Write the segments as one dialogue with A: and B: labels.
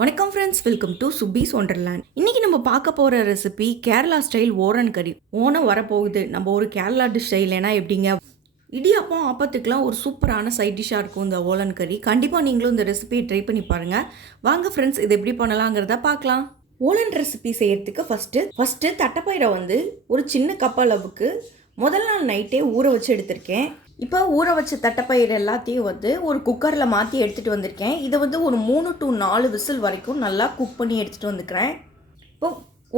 A: வணக்கம் friends welcome to Subbi's Wonderland இன்னைக்கு நம்ம பார்க்க போகிற ரெசிபி கேரளா ஸ்டைல் ஓரன் கறி. ஓனம் வரப்போகுது. நம்ம ஒரு கேரளா டிஷ் செய்யலைன்னா எப்படிங்க? இடியாப்பம் ஆப்பத்துக்கெலாம் ஒரு சூப்பரான சைட் டிஷ்ஷாக இருக்கும் இந்த ஓலன் கறி. கண்டிப்பாக நீங்களும் இந்த ரெசிபியை ட்ரை பண்ணி பாருங்கள் வாங்க ஃப்ரெண்ட்ஸ் இது எப்படி பண்ணலாங்கிறத பார்க்கலாம். ஓலன் ரெசிபி செய்யறதுக்கு ஃபஸ்ட்டு ஃபஸ்ட்டு தட்டைப்பயிரை வந்து ஒரு சின்ன கப் அளவுக்கு முதல் நாள் நைட்டே ஊற வச்சு எடுத்திருக்கேன். இப்போ ஊற வச்ச தட்டைப்பயிறு எல்லாத்தையும் வந்து ஒரு குக்கரில் மாற்றி எடுத்துகிட்டு வந்திருக்கேன். இதை வந்து ஒரு மூணு டு நாலு விசில் வரைக்கும் நல்லா குக் பண்ணி எடுத்துகிட்டு வந்துக்கிறேன். இப்போ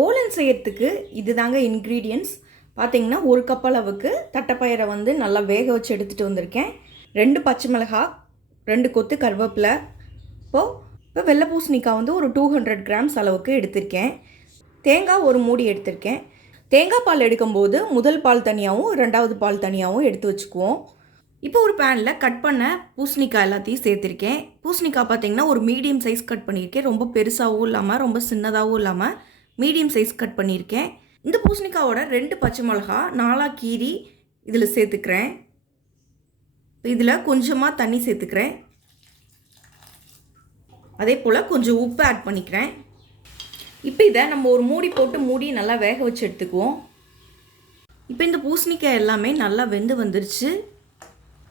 A: ஓலன் செய்யறதுக்கு இது தாங்க இன்க்ரீடியன்ஸ் பார்த்தீங்கன்னா ஒரு கப் அளவுக்கு தட்டைப்பயிரை வந்து நல்லா வேக வச்சு எடுத்துகிட்டு வந்திருக்கேன். ரெண்டு பச்சை மிளகாய் ரெண்டு கொத்து கருவேப்பிலை. இப்போது இப்போ வெள்ளை பூசணிக்காய் வந்து ஒரு டூ ஹண்ட்ரட் கிராம்ஸ் அளவுக்கு எடுத்திருக்கேன். தேங்காய் ஒரு மூடி எடுத்திருக்கேன். தேங்காய் பால் எடுக்கும்போது முதல் பால் தனியாகவும் ரெண்டாவது பால் தனியாகவும் எடுத்து வச்சுக்குவோம். இப்போ ஒரு பேனில் கட் பண்ண பூசணிக்காய் எல்லாத்தையும் சேர்த்துருக்கேன். பூசணிக்காய் பார்த்தீங்கன்னா ஒரு மீடியம் சைஸ் கட் பண்ணியிருக்கேன். ரொம்ப பெருசாகவும் இல்லாமல் ரொம்ப சின்னதாகவும் இல்லாமல் மீடியம் சைஸ் கட் பண்ணியிருக்கேன். இந்த பூசணிக்காவோட ரெண்டு பச்சை மிளகா நாலாக கீரி இதில் சேர்த்துக்கிறேன். இதில் கொஞ்சமாக தண்ணி சேர்த்துக்கிறேன். அதே போல் கொஞ்சம் உப்பு ஆட் பண்ணிக்கிறேன். இப்போ இதை நம்ம ஒரு மூடி போட்டு மூடி நல்லா வேக வச்சு எடுத்துக்குவோம். இப்போ இந்த பூசணிக்காய் எல்லாமே நல்லா வெந்து வந்துருச்சு.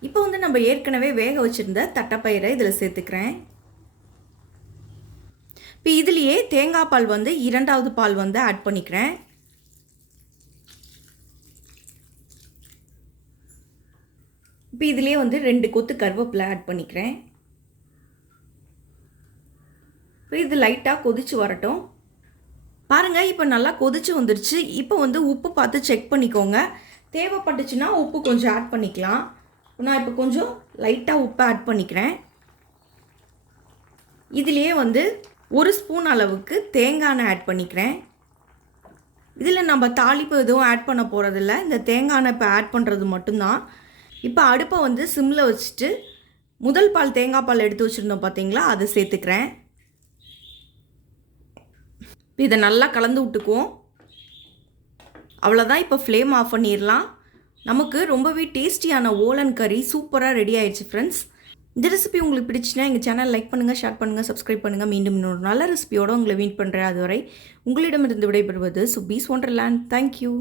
A: இப்போ வந்து நம்ம ஏற்கனவே வேக வச்சுருந்த தட்டைப்பயிரை இதில் சேர்த்துக்கிறேன். இப்போ இதுலேயே தேங்காய் பால் வந்து இரண்டாவது பால் வந்து ஆட் பண்ணிக்கிறேன். இப்போ இதுலேயே வந்து ரெண்டு கொத்து கருவேப்பிலை ஆட் பண்ணிக்கிறேன். இப்போ இது லைட்டாக கொதிச்சு வரட்டும். பாருங்கள் இப்போ நல்லா கொதிச்சு வந்துருச்சு. இப்போ வந்து உப்பு பார்த்து செக் பண்ணிக்கோங்க. தேவைப்பட்டுச்சுன்னா உப்பு கொஞ்சம் ஆட் பண்ணிக்கலாம். நான் இப்போ கொஞ்சம் லைட்டாக உப்பு ஆட் பண்ணிக்கிறேன். இதுலேயே வந்து ஒரு ஸ்பூன் அளவுக்கு தேங்காய் எண்ணெய் ஆட் பண்ணிக்கிறேன். இதில் நம்ம தாளிப்பு எதுவும் ஆட் பண்ண போகிறதில்ல இந்த தேங்காய் எண்ணெய் இப்போ ஆட் பண்ணுறது மட்டும்தான். இப்போ அடுப்பை வந்து சிம்மில் வச்சுட்டு முதல் பால் தேங்காய் பால் எடுத்து வச்சுருந்தோம் பார்த்தீங்களா அதை சேர்த்துக்கிறேன். இப்போ இதை நல்லா கலந்து விட்டுக்குவோம். அவ்வளோதான் இப்போ ஃப்ளேம் ஆஃப் பண்ணிடலாம். நமக்கு ரொம்பவே டேஸ்டியான ஓலன் கறி சூப்பராக ரெடி ஆயிடுச்சு ஃப்ரெண்ட்ஸ் இந்த ரெசிபி உங்களுக்கு பிடிச்சுன்னா எங்கள் சேனல் லைக் பண்ணுங்கள் ஷேர் பண்ணுங்கள் சப்ஸ்கிரைப் பண்ணுங்கள் மீண்டும் இன்னொரு நல்ல ரெசிபியோடு உங்களை மீட் பண்ணுறேன் அதுவரை. உங்களிடமிருந்து விடைபெறுவது சுபீஸ் ஒண்டர்லேண்ட் தேங்க்யூ